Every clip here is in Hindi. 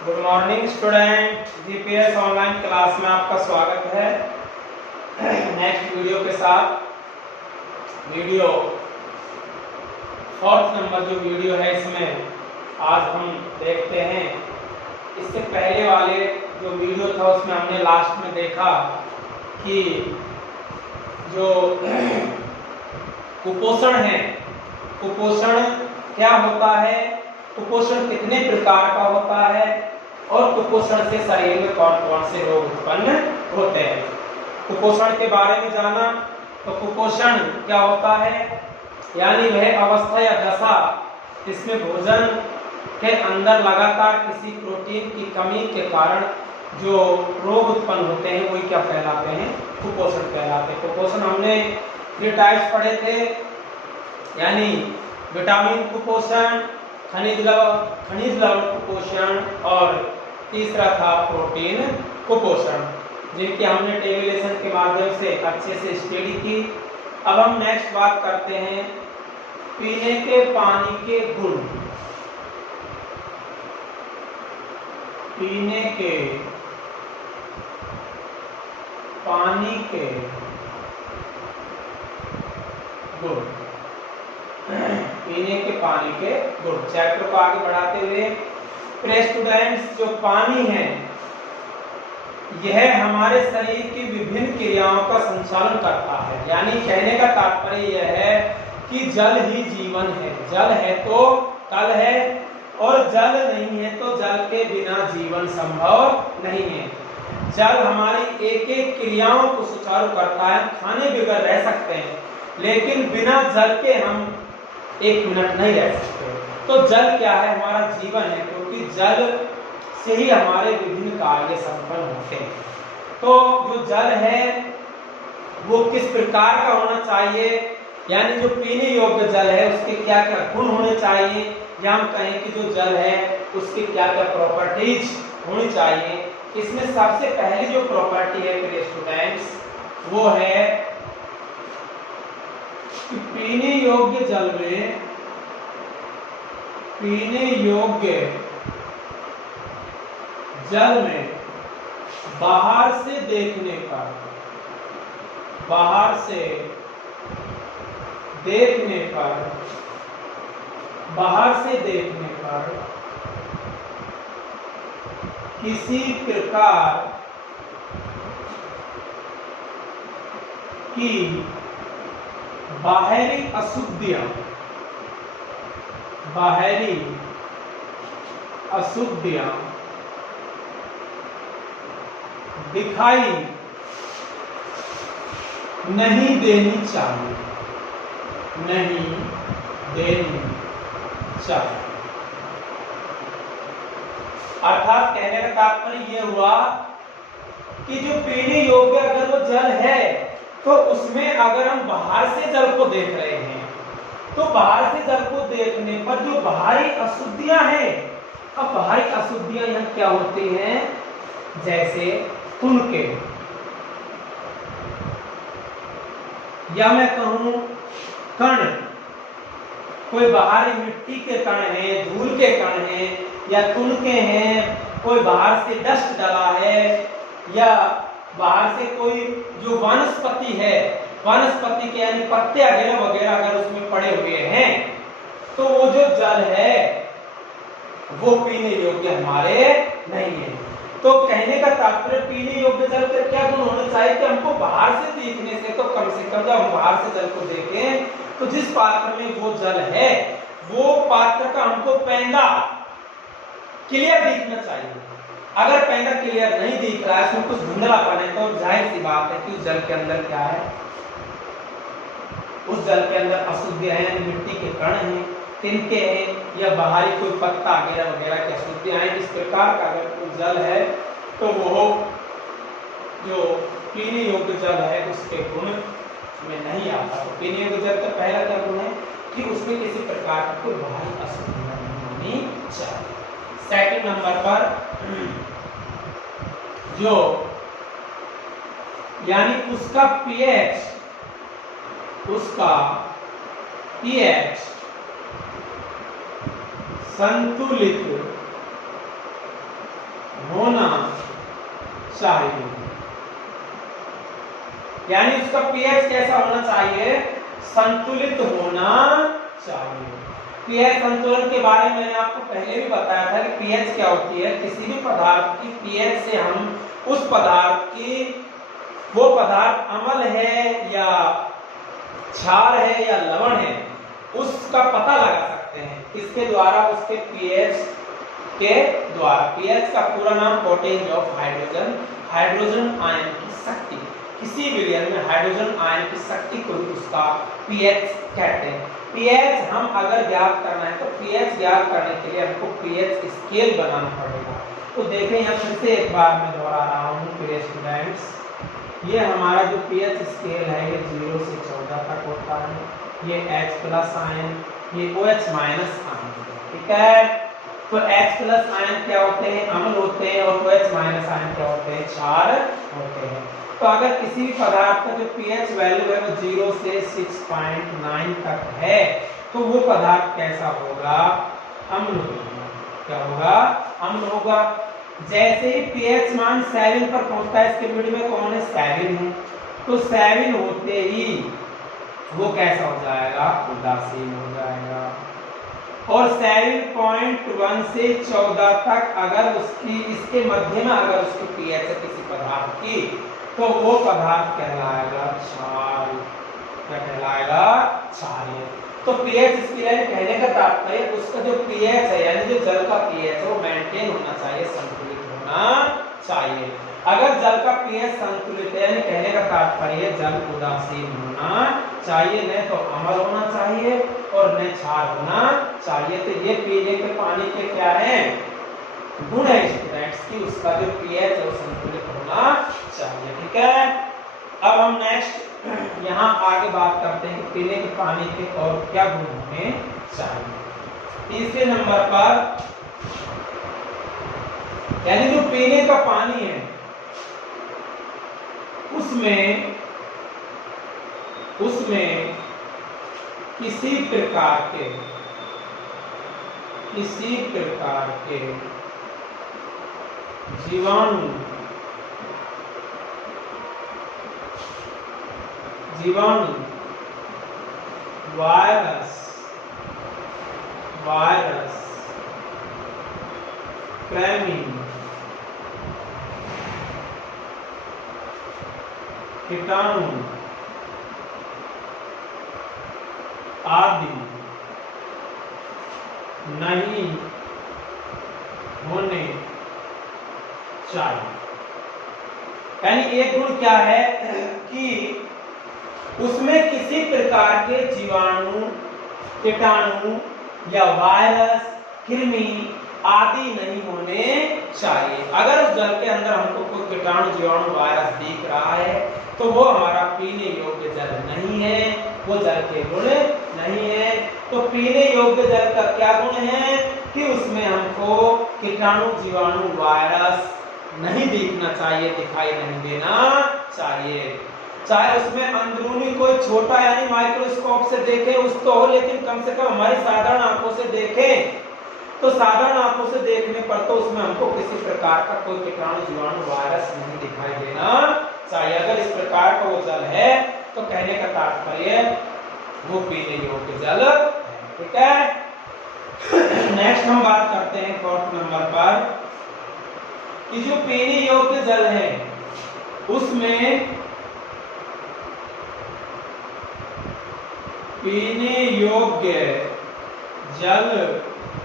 Good morning student, GPS online class में आपका स्वागत है। नेक्स्ट वीडियो के साथ वीडियो फोर्थ नंबर जो वीडियो है इसमें आज हम देखते हैं। इससे पहले वाले जो वीडियो था उसमें हमने लास्ट में देखा कि जो कुपोषण है, कुपोषण क्या होता है, कुपोषण कितने प्रकार का होता है और कुपोषण से शरीर में कौन कौन से रोग उत्पन्न होते हैं। कुपोषण के बारे में जाना तो कुपोषण क्या होता है, यानी वह अवस्था या दशा जिसमें भोजन के अंदर लगातार किसी प्रोटीन की कमी के कारण जो रोग उत्पन्न होते हैं वही क्या कहलाते हैं, कुपोषण कहलाते हैं। कुपोषण हमने 3 टाइप्स पढ़े थे, यानी विटामिन कुपोषण, खनिज लवण कुपोषण और तीसरा था प्रोटीन कुपोषण, जिनकी हमने टेबुलेशन के माध्यम से अच्छे से स्टडी की। अब हम नेक्स्ट बात करते हैं पीने के पानी के गुण। पीने के पानी के गुण, पीने के पानी के गुण। चैप्टर को आगे बढ़ाते हुए प्रिय स्टूडेंट्स, जो पानी है यह हमारे शरीर की विभिन्न क्रियाओं का संचालन करता है। यानी कहने का तात्पर्य यह है कि जल ही जीवन है। जल है तो कल है और जल नहीं है तो जल के बिना जीवन संभव नहीं है। जल हमारी एक एक क्रियाओं को सुचारू करता है। खाने बगैर रह सकते हैं लेकिन बिना जल के हम 1 मिनट नहीं रह सकते। तो जल क्या है, हमारा जीवन है, क्योंकि जल से ही हमारे विभिन्न कार्य संपन्न होते हैं। तो जो जल है वो किस प्रकार का होना चाहिए, यानी जो पीने योग्य जल है उसके क्या क्या गुण होने चाहिए, या हम कहें कि जो जल है उसकी क्या क्या प्रॉपर्टीज होनी चाहिए। इसमें सबसे पहली जो प्रॉपर्टी है प्रिय स्टूडेंट्स वो है कि पीने योग्य जल में, पीने योग्य जल में बाहर से देखने पर, बाहर से देखने पर, बाहर से देखने पर किसी प्रकार की बाहरी अशुद्धियां, बाहरी अशुद्धियां दिखाई नहीं देनी चाहिए, नहीं देनी चाहिए। अर्थात कहने का तात्पर्य यह हुआ कि जो पीने योग्य अगर वो जल है तो उसमें अगर हम बाहर से जल को देख रहे हैं तो बाहर से जल को देखने पर जो बाहरी अशुद्धियां हैं, अब बाहरी अशुद्धियां यहाँ क्या होती हैं, जैसे तुनके, या मैं कहूं कण, कोई बाहरी मिट्टी के कण हैं, धूल के कण हैं या तुनके हैं, कोई बाहर से डस्ट डला है, या बाहर से कोई जो वनस्पति है, वनस्पति के यानी पत्ते वगैरह वगैरह अगर उसमें पड़े हुए हैं तो वो जो जल है वो पीने योग्य हमारे नहीं है। तो कहने का तात्पर्य पीने योग्य जल के क्या गुण होने चाहिए कि हमको बाहर से देखने से तो कम से कम जब हम बाहर से जल को देखें तो जिस पात्र में वो जल है वो पात्र का हमको पैंदा क्लियर दिखना चाहिए। अगर पैंदा क्लियर नहीं दिख रहा है, उसमें कुछ धुंधलापन है, तो जाहिर सी बात है कि उस जल के अंदर क्या है, उस जल के अंदर अशुद्धियां हैं, मिट्टी के कण हैं, तिनके हैं, या बाहरी कोई पत्ता वगैरह वगैरह की अशुद्धियां हैं। इस प्रकार का अगर कोई जल है तो वो जो पीने योग्य जल है उसके गुण में नहीं आता। तो पीने योग्य जल का पहला क्या गुण है कि उसमें किसी प्रकार की कोई बाहरी अशुद्धियां नहीं होनी चाहिए। सेकंड नंबर पर जो यानी उसका पीएच, उसका पीएच संतुलित चाहिए, यानी उसका पीएच कैसा होना चाहिए, संतुलित होना चाहिए। पीएच संतुलन के बारे में मैंने आपको पहले भी बताया था कि पीएच क्या होती है। किसी भी पदार्थ की पीएच से हम उस पदार्थ की, वो पदार्थ अम्ल है या क्षार है या लवण है, उसका पता लगा सकते हैं। किसके द्वारा, उसके पीएच के द्वारा। पीएच का पूरा नाम potential of hydrogen, hydrogen ion की शक्ति। किसी विलयन में हाइड्रोजन आयन की शक्ति को उसका पीएच कहते हैं। पीएच हम अगर ज्ञात करना है तो पीएच ज्ञात करने के लिए हमको पीएच स्केल बनाना पड़ेगा। तो देखें यहाँ फिर से एक बार मैं दोहरा रहा हूँ प्रिय स्टूडेंट्स, ये हमारा जो पीएच स्केल है ये 0 से 14 तक होता है। ये H+ आयन, ये OH- आयन, ठीक है। तो H+ आयन क्या होते हैं, अम्ल होते हैं, और OH- आयन क्या होते हैं, क्षार होते हैं। तो अगर किसी भी पदार्थ का जो पीएच वैल्यू है वो 0 से 6.9 तक है तो वो पदार्थ कैसा होगा, अम्ल होगा। क्या होगा, अम्ल होगा। जैसे ही पीएच मान 7 पर पहुंचता है, इसके मिड में कौन है, 7 है, तो 7 होते ही वो कैसा हो जाएगा, उदासीन हो जाएगा। और 7.1 से 14 तक अगर उसकी, इसके मध्य में अगर उसकी पीएच है किसी पदार्थ की, तो वो पदार्थ कहलाएगा क्षार। क्या कहलाएगा, क्षारीय। तो पीएच स्केल कहने का तात्पर्य उसका जो पीएच है, यानी जो जल का पीएच है, वो मेंटेन होना चाहिए, संतुलित होना चाहिए। अगर जल का पीएच संतुलित है, यानी कहने का तात्पर्य जल उदासीन होना चाहिए, नहीं तो अम्ल होना चाहिए और न क्षार होना चाहिए। तो ये पीने के पानी के क्या है, गुण है स्टूडेंट्स की, उसका जो पीएच है वो संतुलित होना चाहिए, ठीक है। अब हम नेक्स्ट यहाँ आगे बात करते हैं कि पीने के पानी के और क्या गुण होने चाहिए। तीसरे नंबर पर, यानी जो पीने का पानी है उसमें किसी प्रकार के जीवाणु वायरस, कृमि, कीटाणु आदि नहीं होने चाहिए। यानी एक गुण क्या है कि उसमें किसी प्रकार के जीवाणु, कीटाणु या वायरस, कृमि आदि नहीं होने चाहिए। अगर उस जल के अंदर हमको कोई कीटाणु, जीवाणु, वायरस दिख रहा है तो वो हमारा पीने योग्य जल नहीं है, वो जल के गुण नहीं है। तो पीने योग्य जल का क्या गुण है कि उसमें हमको कीटाणु, जीवाणु, वायरस नहीं दिखना चाहिए, दिखाई नहीं देना चाहिए। चाहे उसमें अंदरूनी कोई छोटा यानी माइक्रोस्कोप से देखें उस तो हो, लेकिन कम से कम हमारी साधारण आंखों से देखें तो साधारण आंखों से देखने पर तो उसमें हमको किसी प्रकार का कोई कीटाणु, जीवाणु, वायरस नहीं दिखाई देना चाहिए। अगर इस प्रकार का वो जल है तो कहने का तात्पर्य वो पीने योग्य जल है, ठीक है। नेक्स्ट हम बात करते हैं 4th नंबर पर कि जो पीने योग्य जल है उसमें पीने योग्य जल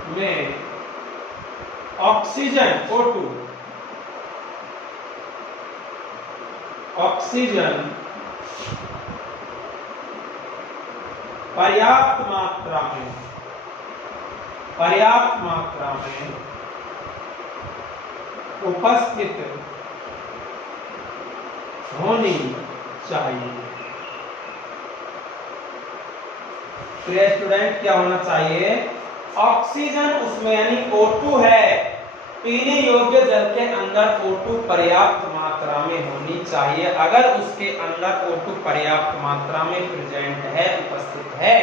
में ऑक्सीजन O2 ऑक्सीजन पर्याप्त मात्रा में उपस्थित होनी चाहिए। प्रिय स्टूडेंट, क्या होना चाहिए, ऑक्सीजन उसमें यानी O2 है, पीने योग्य जल के अंदर O2 पर्याप्त मात्रा में होनी चाहिए। अगर उसके अंदर O2 पर्याप्त मात्रा में प्रेजेंट है, उपस्थित है,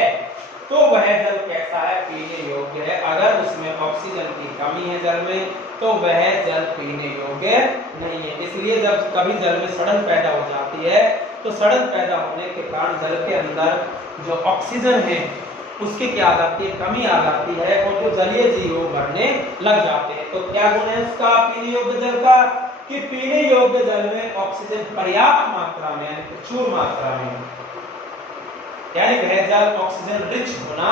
तो वह जल कैसा है, पीने योग्य है। अगर उसमें ऑक्सीजन की कमी है जल में, तो वह जल पीने योग्य नहीं है। इसलिए जब कभी जल में सड़न पैदा हो जाती है, तो सड़न पैदा होने के कारण जल के अंदर जो ऑक्सीजन है उसकी क्या आ जाती है, कमी आ जाती है, और जो जलीय जीव मरने लग जाते हैं। तो क्या गुण है उसका पीने योग्य जल का, कि पीने योग्य जल में ऑक्सीजन पर्याप्त मात्रा में, यानी प्रचुर मात्रा में, यानी वह जल ऑक्सीजन रिच होना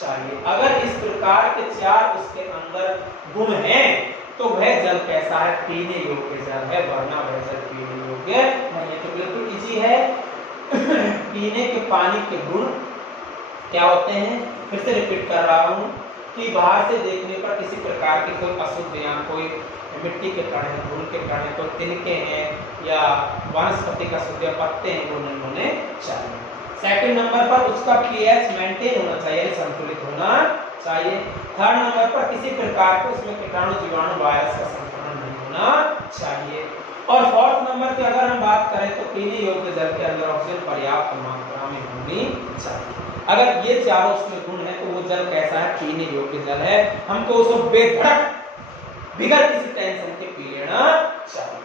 चाहिए। अगर इस प्रकार के चार उसके अंदर गुण हैं, तो वह जल कैसा है, पीने योग्य जल है, वरना वह जल पीने योग्य नहीं है। तो बिल्कुल इजी है। पीने के पानी के गुण क्या होते हैं, फिर से रिपीट कर रहा हूं कि बाहर से देखने पर किसी प्रकार की कोई अशुद्ध या कोई मिट्टी के कण हैं, धूल के कण हैं, कोई तिनके हैं या वनस्पति का शुद्ध पत्ते हैं, वो नहीं होने चाहिए। सेकंड नंबर पर उसका पीएच मेंटेन होना चाहिए, संतुलित होना चाहिए। थर्ड नंबर पर किसी प्रकार के उसमें कीटाणु जीवाणु वायरस का संक्रमण नहीं होना चाहिए। और फोर्थ नंबर की अगर हम बात करें तो पीने योग्य जल के अंदर ऑक्सीजन पर्याप्त मात्रा में होनी चाहिए। अगर ये चारों उसमें गुण है, तो वो जल कैसा है, पीने योग्य जल है। हमको उसको बेधड़क बिगर किसी टेंशन के पी लेना चाहिए।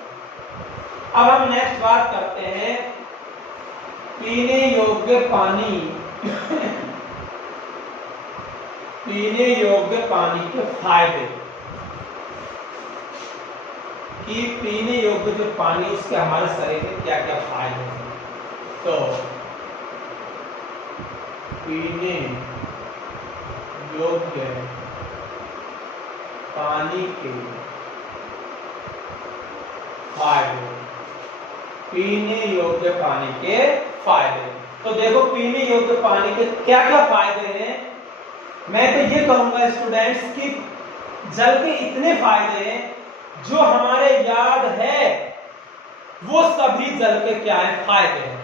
अब हम नेक्स्ट बात करते हैं पीने योग्य पानी पीने योग्य पानी के फायदे, कि पीने योग्य जो पानी उसके हमारे शरीर में क्या क्या फायदे हैं। तो पीने योग्य पानी के फायदे, पीने योग्य पानी के फायदे। तो देखो पीने योग्य पानी के क्या क्या फायदे हैं। मैं तो ये कहूंगा स्टूडेंट्स कि जल के इतने फायदे हैं जो हमारे याद है, वो सभी जल के क्या है, फायदे हैं।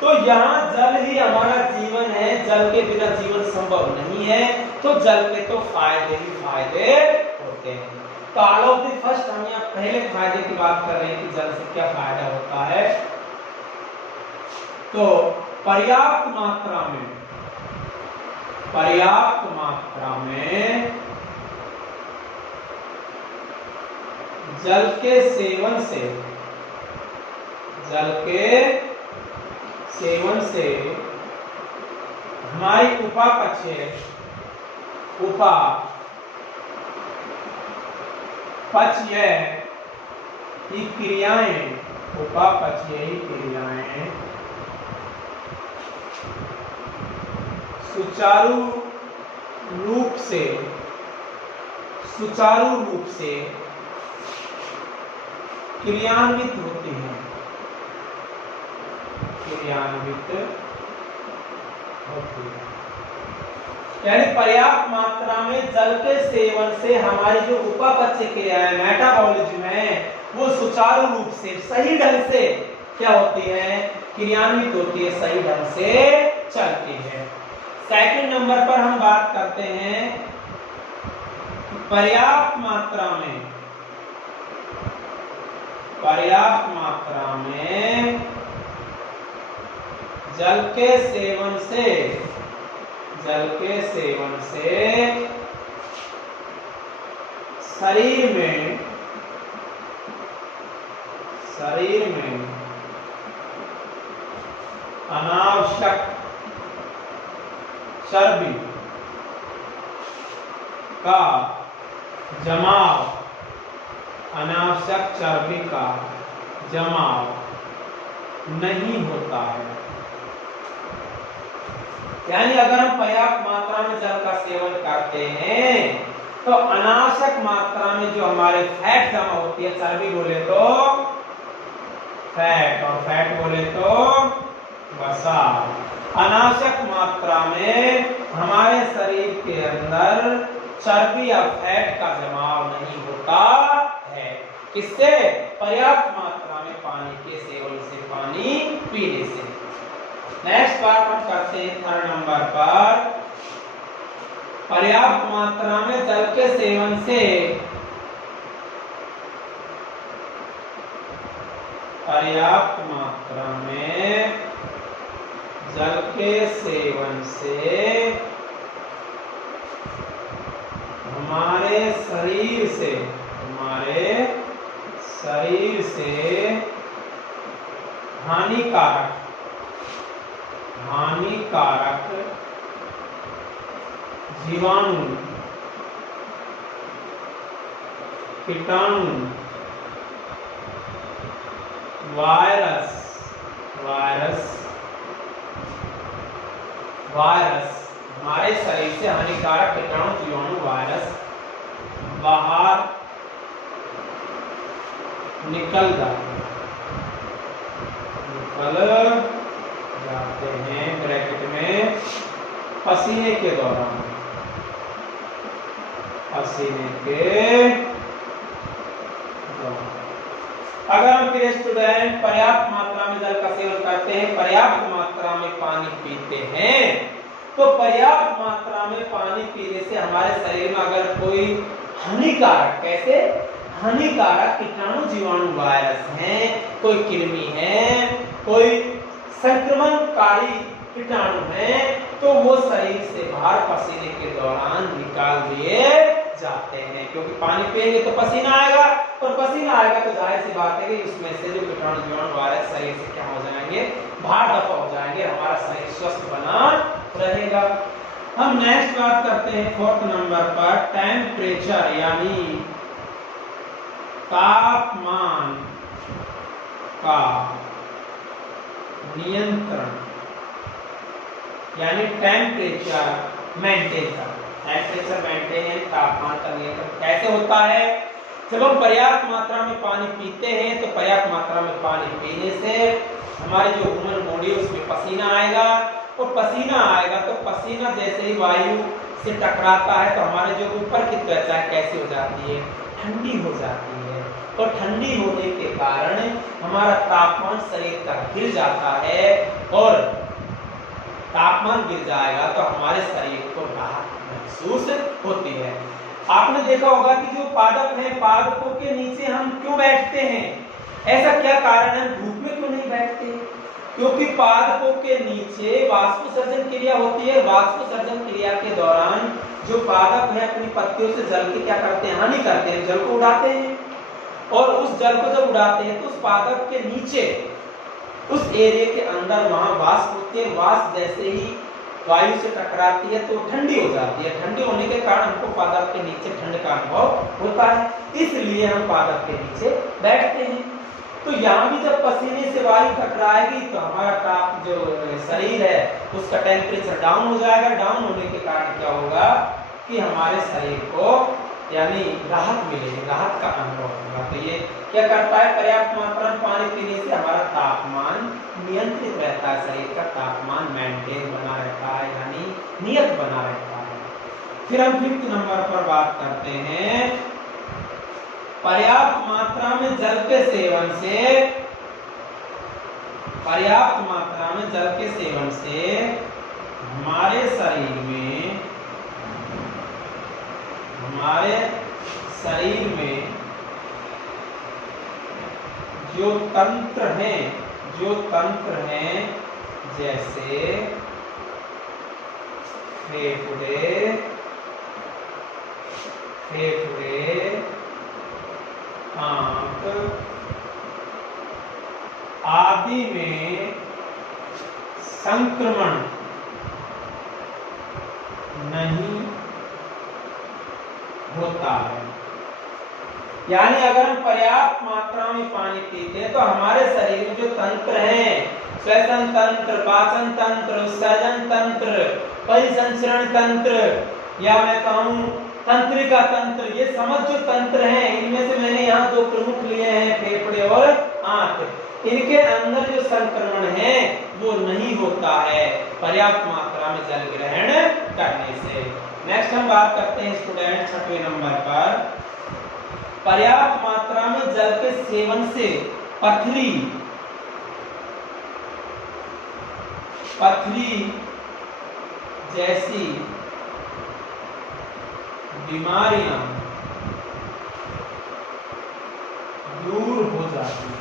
तो यहाँ जल ही हमारा जीवन है, जल के बिना जीवन संभव नहीं है, तो जल के तो फायदे ही फायदे होते हैं। तो ऑल ऑफ द फर्स्ट हम यहाँ पहले फायदे की बात कर रहे हैं कि जल से क्या फायदा होता है। तो पर्याप्त मात्रा में जल के सेवन से हमारी उपापचय की क्रियाएं, उपापचयी क्रियाएं सुचारू रूप से क्रियान्वित होती हैं, यानी पर्याप्त मात्रा में जल के सेवन से हमारी जो उपापचय क्रिया है, मेटाबॉलिज्म है, वो सुचारू रूप से सही ढंग से क्या होती है, क्रियान्वित होती है, सही ढंग से चलती है। सेकंड नंबर पर हम बात करते हैं पर्याप्त मात्रा में जल के सेवन से शरीर में अनावश्यक चर्बी का जमाव नहीं होता है। यानी अगर हम पर्याप्त मात्रा में जल का सेवन करते हैं, तो अनावश्यक मात्रा में जो हमारे फैट जमा होती है, चर्बी बोले तो फैट और फैट बोले तो वसा, अनावश्यक मात्रा में हमारे शरीर के अंदर चर्बी या फैट का जमाव नहीं होता है। किससे? पर्याप्त मात्रा में पानी के सेवन से, पानी पीने से। नेक्स्ट बात हम करते हैं थर्ड नंबर पर, पर्याप्त मात्रा में जल के सेवन से जल के सेवन से हमारे शरीर से हानिकारक जीवाणु, कीटाणु, वायरस हमारे शरीर से हानिकारक कीटाणु, जीवाणु, वायरस बाहर निकल जाते हैं ब्रैकेट में पसीने के दौरान। अगर हम फिर स्टूडेंट पर्याप्त मात्रा में जल का सेवन करते हैं, पर्याप्त मात्रा में पानी पीते हैं, तो पर्याप्त मात्रा में पानी पीने से हमारे शरीर में अगर कोई हानिकारक, कैसे हानिकारक कीटाणु, जीवाणु, वायरस हैं, कोई कृमि है, कोई संक्रमणकारी कीटाणु है, तो वो शरीर से बाहर पसीने के दौरान निकाल दिए जाते हैं। क्योंकि पानी पिएंगे तो पसीना आएगा, और पसीना आएगा तो जाहिर सी बात है कि उसमें से जो कीटाणु, जीवाणु, वायरस शरीर से क्या हो जाएंगे, बाहर दफा हो जाएंगे, हमारा शरीर स्वस्थ बना रहेगा। हम नेक्स्ट बात करते हैं 4th नंबर पर, टेम्परेचर यानी तापमान का नियंत्रण, यानी टेम्परेचर मेंटेन तापमान का नियंत्रण कैसे होता है। जब हम पर्याप्त मात्रा में पानी पीते हैं तो पर्याप्त मात्रा में पानी पीने से हमारी जो ह्यूमन बॉडी है उसमें पसीना आएगा, और पसीना आएगा तो पसीना जैसे ही वायु से टकराता है तो हमारे जो ऊपर की त्वचा है कैसी हो जाती है, ठंडी हो जाती है, और ठंडी होने के कारण हमारा तापमान शरीर का गिर जाता है, और तापमान गिर जाएगा तो हमारे शरीर को राहत महसूस होती है। आपने देखा होगा कि जो पादप हैं, पादपों के नीचे हम क्यों बैठते हैं, ऐसा क्या कारण है, धूप में क्यों नहीं बैठते? क्योंकि पादपों के नीचे वाष्पोत्सर्जन क्रिया होती है। वाष्पोत्सर्जन क्रिया के दौरान जो पादप है अपनी पत्तियों से जल की क्या करते हैं, हानि करते हैं, जल को उड़ाते हैं, और उस जल को जब उड़ाते हैं तो उस पादप के नीचे उस एरिया के अंदर वहां वाष्प होती है। वाष्प जैसे ही वायु से टकराती है तो ठंडी हो जाती है। ठंडी होने के कारण हमको पादप के नीचे ठंड का अनुभव होता है, इसलिए हम पादप के नीचे बैठते हैं। तो यहाँ भी जब पसीने से वायु टकराएगी तो हमारा जो शरीर है उसका टेम्परेचर डाउन हो जाएगा। डाउन होने के कारण क्या होगा कि हमारे शरीर को यानी राहत मिलेगी, राहत का अनुभव होगा। तो ये क्या करता है, पर्याप्त मात्रा में पानी पीने से हमारा तापमान नियंत्रित रहता है, शरीर का तापमान मेंटेन बना रहता है, यानी नियत बना रहता है। फिर हम 5th नंबर पर बात करते हैं, पर्याप्त मात्रा में जल के सेवन से, पर्याप्त मात्रा में जल के सेवन से हमारे शरीर में जो तंत्र हैं जैसे फेफड़े, आंत आदि में संक्रमण नहीं होता है। यानी अगर हम पर्याप्त मात्रा में पानी पीते हैं तो हमारे शरीर में जो तंत्र हैं, श्वसन तंत्र, पाचन तंत्र, उत्सर्जन तंत्र, परिसंचरण तंत्र, या मैं कहूं तंत्रिका तंत्र, ये समझ जो तंत्र हैं, इनमें से मैंने यहाँ 2 प्रमुख लिए हैं, फेफड़े और आंत। इनके अंदर जो संक्रमण है वो नहीं होता है पर्याप्त मात्रा में जल ग्रहण करने से। नेक्स्ट हम बात करते हैं स्टूडेंट 6वें नंबर पर, पर्याप्त मात्रा में जल के सेवन से पथरी जैसी बीमारियां दूर हो जाती हैं।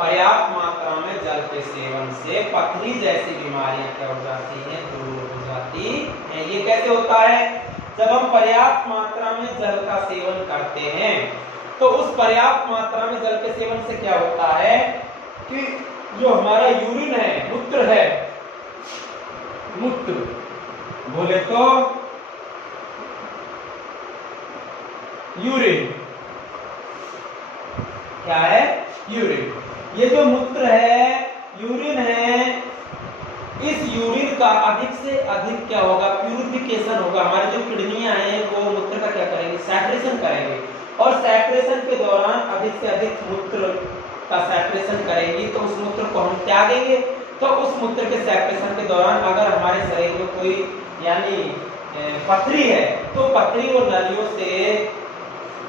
पर्याप्त मात्रा में जल के सेवन से पथरी जैसी बीमारियां क्या हो जाती हैं, दूर हो जाती हैं। ये कैसे होता है? जब हम पर्याप्त मात्रा में जल का सेवन करते हैं तो उस पर्याप्त मात्रा में जल के सेवन से क्या होता है कि जो हमारा यूरिन है, मूत्र है, मूत्र बोले तो यूरिन, क्या है? यूरिन। ये जो मूत्र है, यूरिन है, इस यूरिन का अधिक से अधिक क्या होगा? प्यूरिफिकेशन होगा। हमारी जो किडनियां हैं वो मूत्र का क्या करेंगे? सेपरेशन करेंगे, और सेपरेशन के दौरान अधिक से अधिक मूत्र का सेपरेशन करेंगी तो उस मूत्र को हम त्यागेंगे। तो उस मूत्र के सेपरेशन के दौरान अगर हमारे शरीर में कोई यानी पथरी है तो पथरी और नलियों से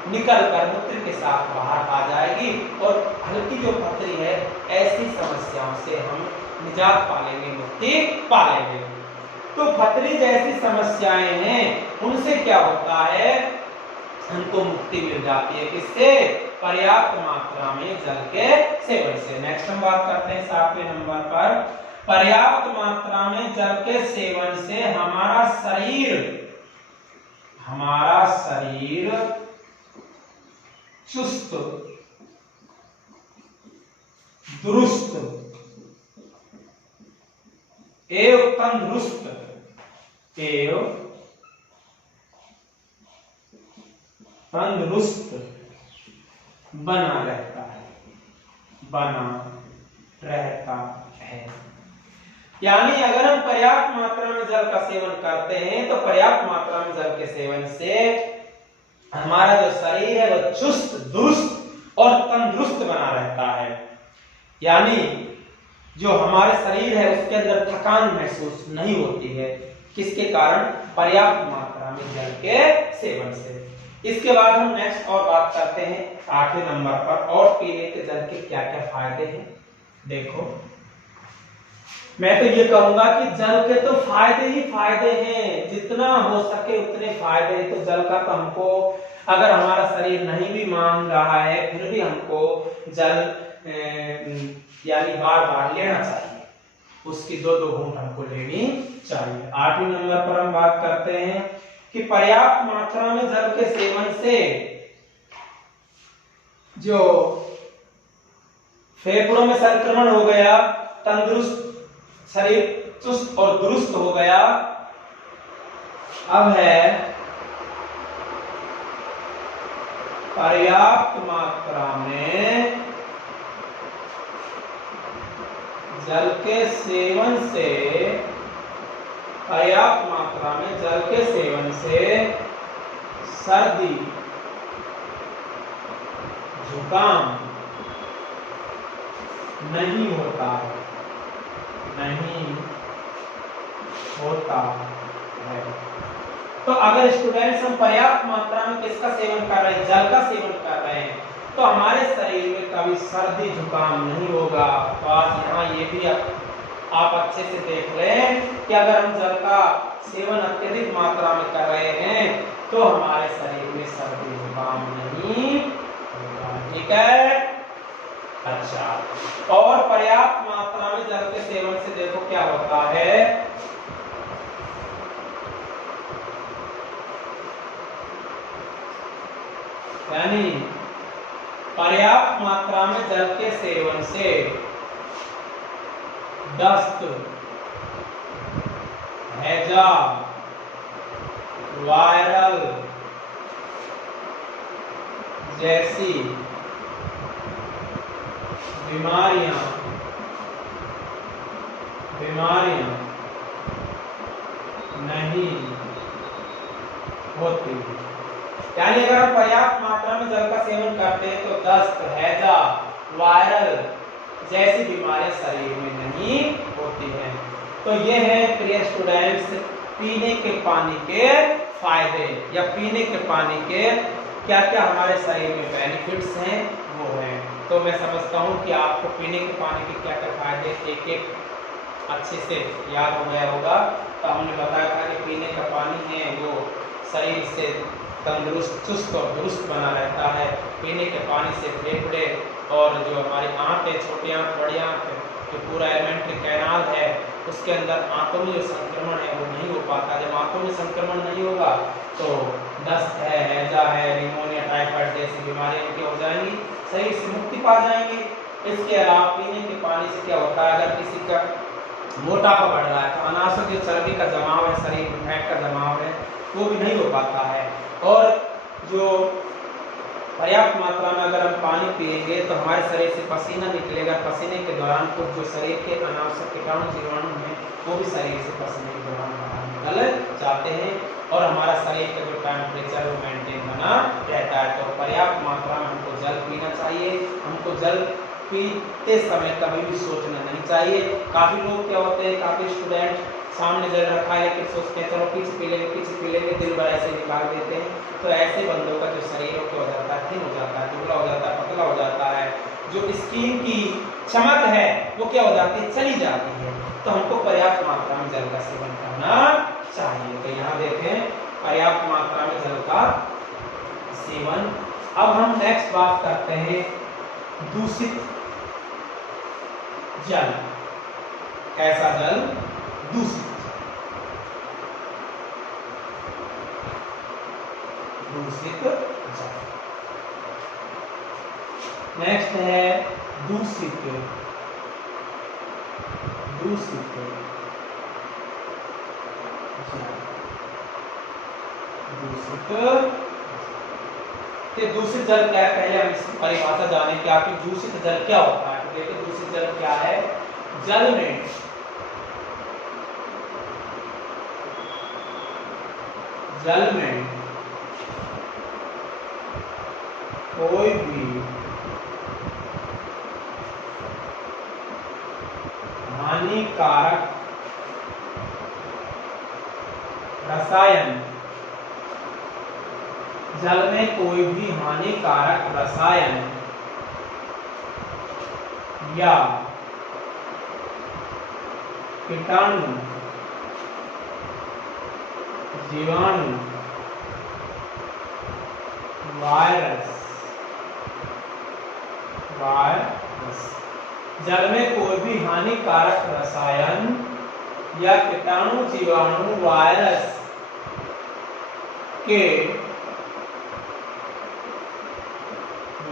निकलकर मूत्र के साथ बाहर आ जाएगी, और हल्की जो पथरी है ऐसी समस्याओं से हम निजात पा लेंगे, मुक्ति पा लेंगे। तो पथरी जैसी समस्याएं हैं उनसे क्या होता है? हमको मुक्ति मिल जाती है। किससे? पर्याप्त मात्रा में जल के सेवन से। नेक्स्ट हम बात करते हैं 7वें नंबर पर। पर्याप्त मात्रा में जल के सेवन से हमारा शरीर चुस्त, दुरुस्त एवं तंदुरुस्त बना रहता है। यानी अगर हम पर्याप्त मात्रा में जल का सेवन करते हैं तो पर्याप्त मात्रा में जल के सेवन से हमारा जो शरीर है वो चुस्त, दुरुस्त और तंदुरुस्त बना रहता है। यानी जो हमारे शरीर है उसके अंदर थकान महसूस नहीं होती है। किसके कारण? पर्याप्त मात्रा में जल के सेवन से। इसके बाद हम नेक्स्ट और बात करते हैं 8वें नंबर पर, और पीने के जल के क्या क्या फायदे हैं। देखो, मैं तो ये कहूंगा कि जल के तो फायदे ही फायदे हैं, जितना हो सके उतने फायदे हैं। तो जल का तो हमको, अगर हमारा शरीर नहीं भी मांग रहा है फिर भी हमको जल यानी बार बार लेना चाहिए, उसकी 2-2 घूंट हमको लेनी चाहिए। 8वें नंबर पर हम बात करते हैं कि पर्याप्त मात्रा में जल के सेवन से जो फेफड़ों में संक्रमण हो गया, तंदुरुस्त शरीर चुस्त और दुरुस्त हो गया। अब है पर्याप्त मात्रा में जल के सेवन से, पर्याप्त मात्रा में जल के सेवन से सर्दी, जुकाम नहीं होता है। तो अगर स्टूडेंट्स हम पर्याप्त मात्रा में किसका सेवन कर रहे हैं? जल का सेवन कर रहे हैं, तो हमारे शरीर में कभी सर्दी जुकाम नहीं होगा। तो आज यहाँ ये भी आप अच्छे से देख रहे हैं कि अगर हम जल का सेवन अत्यधिक मात्रा में कर रहे हैं तो हमारे शरीर में सर्दी जुकाम नहीं होगा। ठीक है? अच्छा, और पर्याप्त मात्रा में जल के सेवन से देखो क्या होता है। यानी पर्याप्त मात्रा में जल के सेवन से दस्त, हैजा, वायरल जैसी बीमारियां नहीं होती। यानी अगर हम पर्याप्त मात्रा में जल का सेवन करते हैं तो दस्त, हैजा, वायरल जैसी बीमारियां शरीर में नहीं होती हैं। तो ये है प्रिय स्टूडेंट्स पीने के पानी के फायदे, या पीने के पानी के क्या क्या हमारे शरीर में बेनिफिट्स हैं वो हैं। तो मैं समझता हूँ कि आपको पीने के पानी के क्या क्या फायदे एक एक अच्छे से याद हो गया होगा। तो हमने बताया था कि पीने का पानी है वो शरीर से तंदुरुस्त, चुस्त और दुरुस्त बना रहता है। पीने के पानी से फेफड़े और जो हमारी आंत है, छोटी आंत, बड़ी आंत, जो पूरा एलिमेंट्री कैनाल है, उसके अंदर आंतों में जो संक्रमण है वो नहीं हो पाता। जब आंतों में संक्रमण नहीं होगा तो दस्त है, हैजा है, निमोनिया, टाइफाइड जैसी बीमारियां इनकी हो जाएंगी, शरीर से मुक्ति पा जाएंगे। इसके अलावा पीने के पानी से क्या होता है, अगर किसी का मोटापा बढ़ रहा है तो अनावश्यक जो चर्बी का जमाव है, शरीर में फैट का जमाव है, वो भी नहीं हो पाता है। और जो पर्याप्त मात्रा में अगर हम पानी पिएंगे तो हमारे शरीर से पसीना निकलेगा। पसीने के दौरान कुछ जो शरीर के अनावश्यक कीटाणु जीवाणु हैं वो भी शरीर से पसीने के दौरान बाहर निकल जाते हैं और हमारा शरीर का जो टेम्परेचर वो मेंटेन बना रहता है। तो पर्याप्त मात्रा में हमको जल पीना चाहिए। हमको जल पीते समय कभी भी सोचना नहीं चाहिए। काफ़ी लोग क्या होते हैं, काफ़ी स्टूडेंट सामने जल रखा है लेकिन सोचते हैं चलो पीछे पी लेंगे, दिल भर ऐसे निकाल देते हैं। तो ऐसे बंदों का जो शरीर हो क्या हो जाता है, थिन हो जाता है, दुबला हो जाता है, पतला हो जाता है। जो स्किन की चमक है वो क्या हो जाती है, चली जाती है। तो हमको पर्याप्त मात्रा में जल का सेवन करना चाहिए। तो यहाँ देखें पर्याप्त मात्रा में जल का सेवन। अब हम नेक्स्ट बात करते हैं दूषित जल। कैसा जल? दूषित जल। नेक्स्ट है दूषित जल। दूषित जल क्या है, पहले हम इसकी परिभाषा जाने कि आखिर दूषित जल क्या होता है। तो देखिए दूषित जल क्या है। जल में कोई भी हानिकारक रसायन, जल में कोई भी हानिकारक रसायन या कीटाणु, जीवाणु, वायरस, जल में कोई भी हानिकारक रसायन या कीटाणु, जीवाणु, वायरस के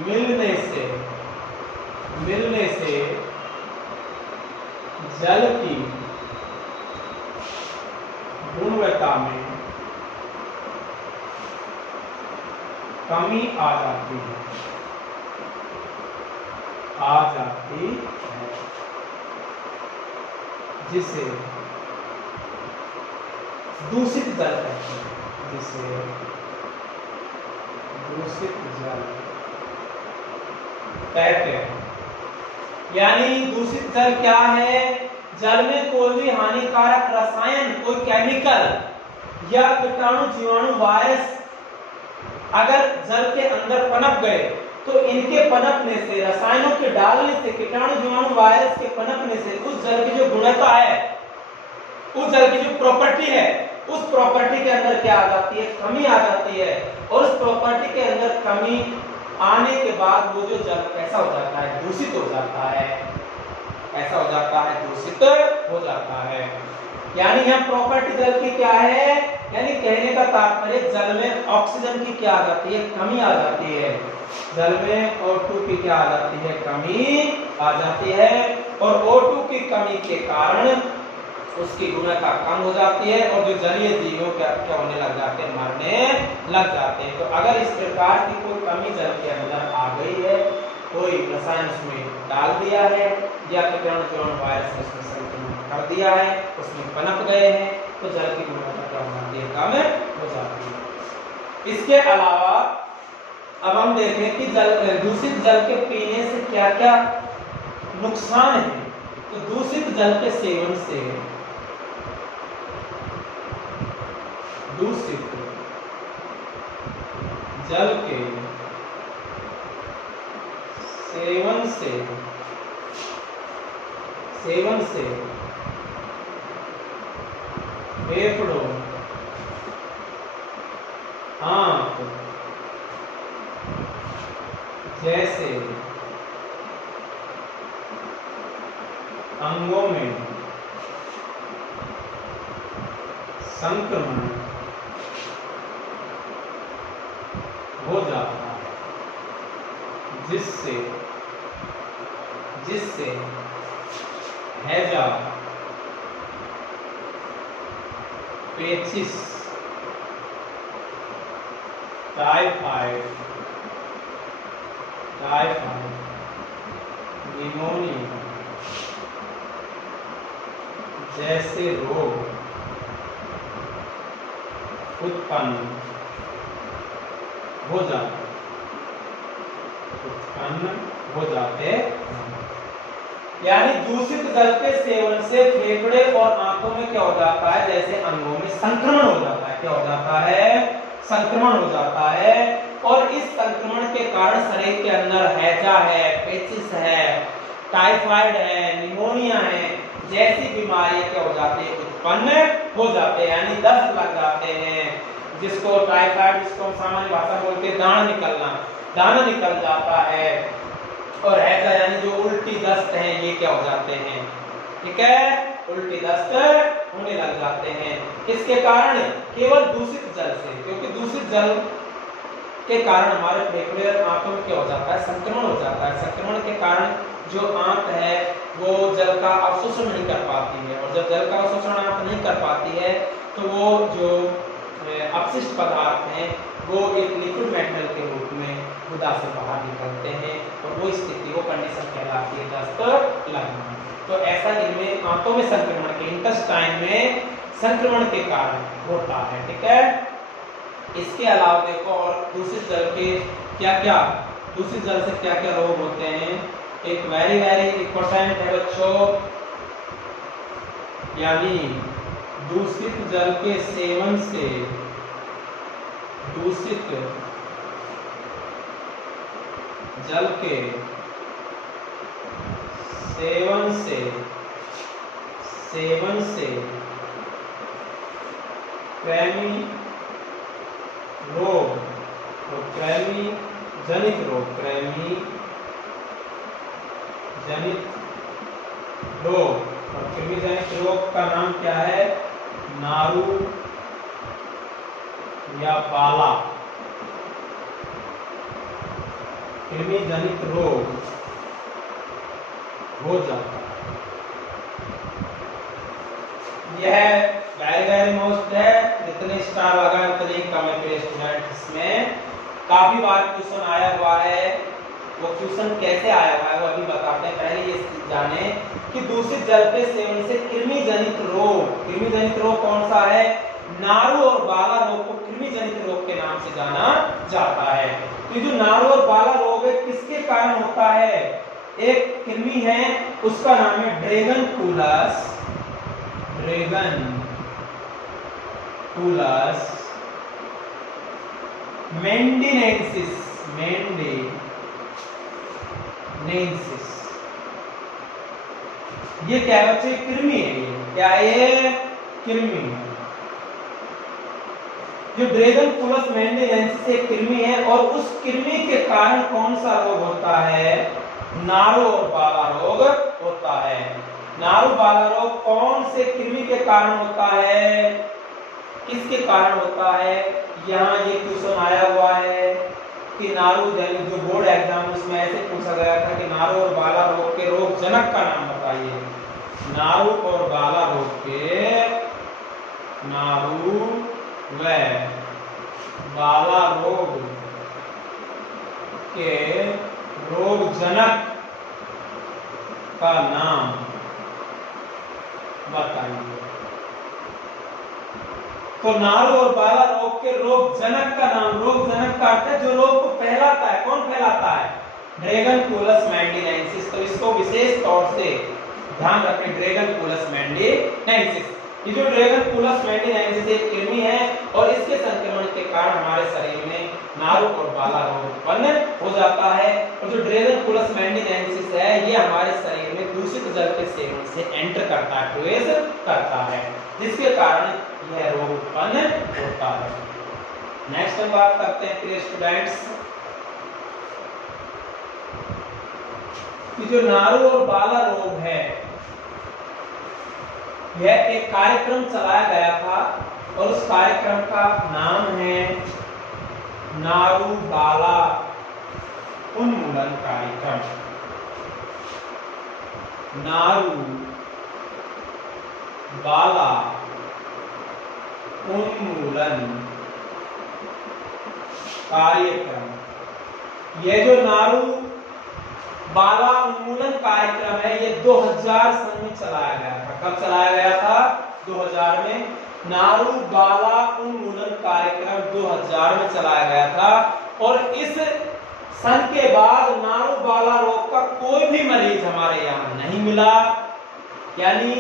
मिलने से जल की गुणवत्ता में कमी आ जाती है। जिसे दूषित जल कहते हैं। यानी दूषित जल क्या है? जल में कोई भी हानिकारक रसायन, कोई केमिकल या कीटाणु, जीवाणु, वायरस अगर जल के अंदर पनप गए तो इनके पनपने से, रसायनों के डालने से, कीटाणु, जीवाणु, वायरस के पनपने से उस जल की जो गुणवत्ता है, उस जल की जो प्रॉपर्टी है, उस प्रॉपर्टी के अंदर क्या आ जाती है, कमी आ जाती है। और उस प्रॉपर्टी के अंदर कमी आने के बाद वो जो जल कैसा हो जाता है, दूषित हो जाता है। ऐसा हो जाता है, दूषित हो जाता है। यानी यहाँ प्रॉपर्टी जल की क्या है, यानी कहने का तात्पर्य जल में ऑक्सीजन की क्या आ जाती है, कमी आ जाती है। जल में O2 की क्या आ जाती है, कमी आ जाती है। और O2 की कमी के कारण उसकी गुणवत्ता कम हो जाती है और जो जलीय जीवों क्या होने लग जाते हैं, मरने लग जाते हैं। तो अगर इस प्रकार की कोई कमी जल के अंदर आ गई है, कोई रसायन उसमें डाल दिया है या कीटाणु, जीवाणु, वायरस उसमें संक्रमण कर दिया है, उसमें पनप गए हैं, तो जल की गुणवत्ता क्या हो जाती है, कम हो जाती है। इसके अलावा अब हम देखें कि दूषित जल के पीने से क्या क्या नुकसान है। तो दूषित जल के सेवन से, दूषित जल के सेवन से फेफड़ों, आंत जैसे अंगों में संक्रमण हो जाता है, जिससे हैजा, पेचिस, टाइफाइड, निमोनिया जैसे रोग उत्पन्न हो जाते हैं। यानी दूषित जल के सेवन से फेफड़े और आंतों में क्या हो जाता है, जैसे अंगों में संक्रमण हो जाता है। क्या हो जाता है? संक्रमण हो जाता है। और इस संक्रमण के कारण शरीर के अंदर हैजा है, पेचिस है, टाइफाइड है, निमोनिया है जैसी बीमारियां क्या हो जाती है, उत्पन्न हो जाते हैं। यानी दस्त लग जाते हैं, जिसको टाइफाइड, जिसको हम सामान्य भाषा में बोलते हैं दाना निकल जाता है। और हैजा यानी जो उल्टी दस्त है, ये क्या हो जाते हैं, ठीक है, उल्टी दस्त होने लग जाते हैं। किसके कारण? केवल दूषित जल से, क्योंकि दूषित जल के कारण हमारे फेफड़े और आंतों में क्या हो जाता है, संक्रमण हो जाता है। संक्रमण के कारण जो आंत है वो जल का अवशोषण नहीं कर पाती है, और जब जल का अवशोषण आंत नहीं कर पाती है तो वो जो अपशिष्ट पदार्थ हैं वो एक लिक्विड मेटल के रूप में गुदा से बाहर निकलते हैं, और वो स्थिति, वो कंडीशन कहलाती है दस्त लगना। तो ऐसा इनमें आंतों में संक्रमण के, इंटेस्टाइन में संक्रमण के कारण होता है, ठीक है। इसके अलावा देखो और दूषित जल के दूषित जल से क्या क्या रोग होते हैं। एक वेरी इंपॉर्टेंट है बच्चों, यानी दूषित जल के सेवन से, दूषित जल के सेवन से कृमि रोग और कृमि जनित रोग, और कृमि जनित रोग का नाम क्या है, नारू या बाला। कृमि जनित रोग हो जाता है। यह वेरी मोस्ट है, जितने स्टार लगा उतने ही कम है मेरे स्टूडेंट। इसमें काफी बार क्वेश्चन आया हुआ है, वो क्वेश्चन कैसे आया हुआ है वो अभी बताते हैं। पहले ये जाने कि दूषित जल के सेवन से कृमि जनित रोग कौन सा है, नारू और बाला रोग को कृमि जनित रोग के नाम से जाना जाता है। तो जो नारू और बाला रोग है किसके कारण होता है, एक कृमि है उसका नाम है ड्रैगन कूलस मेंडिनेंसिस। ये क्या बच्चे, कृमि है। ये क्या है, ये कृमि है। जो ड्रैगन कूलस मेंडिनेंसिस एक कृमि है, और उस कृमि के कारण कौन सा रोग होता है, नारू और बाला रोग होता है। नारू बाला रोग कौन से कृमि के कारण होता है, किसके कारण होता है। यहाँ ये क्वेश्चन आया हुआ है कि नारू, जो बोर्ड एग्जाम उसमें ऐसे पूछा गया था कि नारू और बाला रोग के रोग जनक का नाम बताइए। नारू और बाला रोग के, नारू व बाला रोग के रोग जनक का नाम बताइए। तो नारू और बाला रोग के रोग जनक का नाम, रोग जनक का अर्थ है जो रोग को फैलाता है। कौन फैलाता है, ड्रैगन कूलस मेंडिनेंसिस। तो इसको विशेष तौर से ध्यान रखें, ड्रैगन कूलस मेंडिनेंसिस। ये जो ड्रैगन कूलस मेंडिनेंसिस एक कृमि है, और इसके संक्रमण के कारण हमारे शरीर में नारू और बाला रोग उत्पन्न हो जाता है। और जो ड्रैगन कूलस मेंडिनेंसिस है, ये हमारे शरीर में दूषित जल के सेवन से एंटर करता है, प्रवेश करता है, जिसके कारण यह रोग उत्पन्न होता है। नेक्स्ट हम बात करते हैं प्रिय स्टूडेंट्स कि जो नारू और बाला रोग है, यह एक कार्यक्रम चलाया गया था और उस कार्यक्रम का नाम है नारू बाला उन्मूलन कार्यक्रम। नारू बाला उन्मूलन कार्यक्रम। यह जो नारू बाला उन्मूलन कार्यक्रम है ये 2000 सन में चलाया गया था। कब चलाया गया था? 2000 में। नारू बाला उन्मूलन कार्यक्रम 2000 में चलाया गया था और इस सन के बाद नारू बाला रोग का कोई भी मरीज हमारे यहाँ नहीं मिला। यानी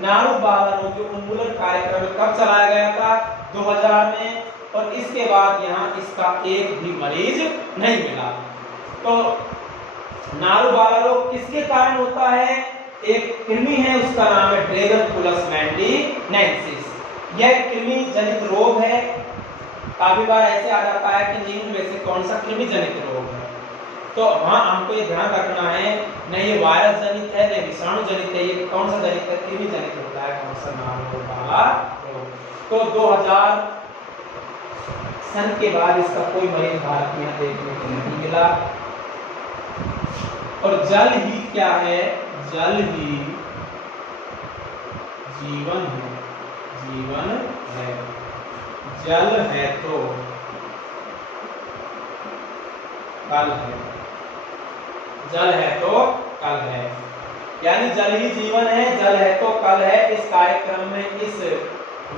नारू बाला रोग उन्मूलन कार्यक्रम कब चलाया गया था? 2000 में। और इसके बाद यहाँ इसका एक भी मरीज नहीं मिला। तो नारू बाला रोग किसके कारण होता है? एक कृमि है, उसका नाम है ड्रैगनकुलस मैंडिनेंसिस। यह कृमि जनित रोग है। काफी बार ऐसे आ जाता है कि निम्न में से कौन सा कृमि जनित रोग है, तो वहां हमको ये ध्यान रखना है न ये वायरस जनित है न विषाणु जनित है, ये कौन सा जनित है? कृमि जनित होता है। कौन सा? नारू बाला रोग। तो 2000 सन के बाद इसका कोई मरीज भारत में देखने को नहीं मिला। और जल ही क्या है? जल ही जीवन है। जीवन है। जल है तो कल है। जल है तो कल है, यानी जल ही जीवन है, जल है तो कल है। इस कार्यक्रम में इस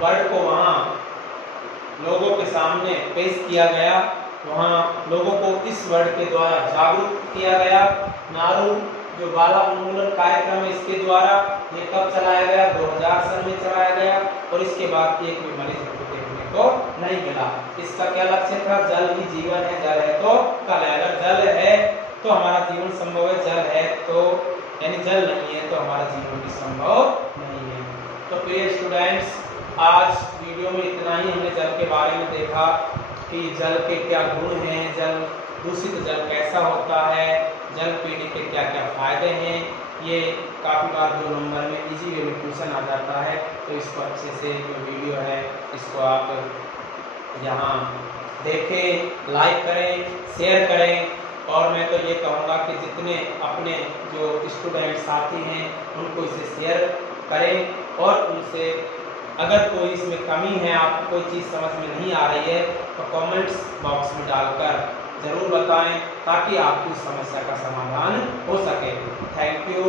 वर्ड को वहां लोगों के सामने पेश किया गया, वहां लोगों को इस वर्ड के द्वारा जागरूक किया गया। नारू जो बाला उन्मूलन कार्यक्रम है इसके द्वारा ये कब चलाया गया? 2000 सन में चलाया गया और इसके बाद एक भी मरीज देखने को नहीं मिला। इसका क्या लक्ष्य था? जल ही जीवन है, जल है तो कल है। अगर जल है तो हमारा जीवन संभव है, जल है तो यानी जल नहीं है तो हमारा जीवन भी संभव नहीं है। तो प्रिय स्टूडेंट्स, आज वीडियो में इतना ही। हमने जल के बारे में देखा कि जल के क्या गुण हैं, जल दूषित जल कैसा होता है, जल पीने के क्या क्या फायदे हैं। ये काफ़ी बार 2 नंबर में इजी वे में क्वेश्चन आ जाता है, तो इसको अच्छे से जो वीडियो है इसको आप यहाँ देखें, लाइक करें, शेयर करें। और मैं तो ये कहूँगा कि जितने अपने जो स्टूडेंट साथी हैं उनको इसे शेयर करें और उनसे अगर कोई इसमें कमी है, आपको कोई चीज़ समझ में नहीं आ रही है तो कमेंट्स बॉक्स में डालकर ज़रूर बताएं ताकि आपकी समस्या का समाधान हो सके। Thank you.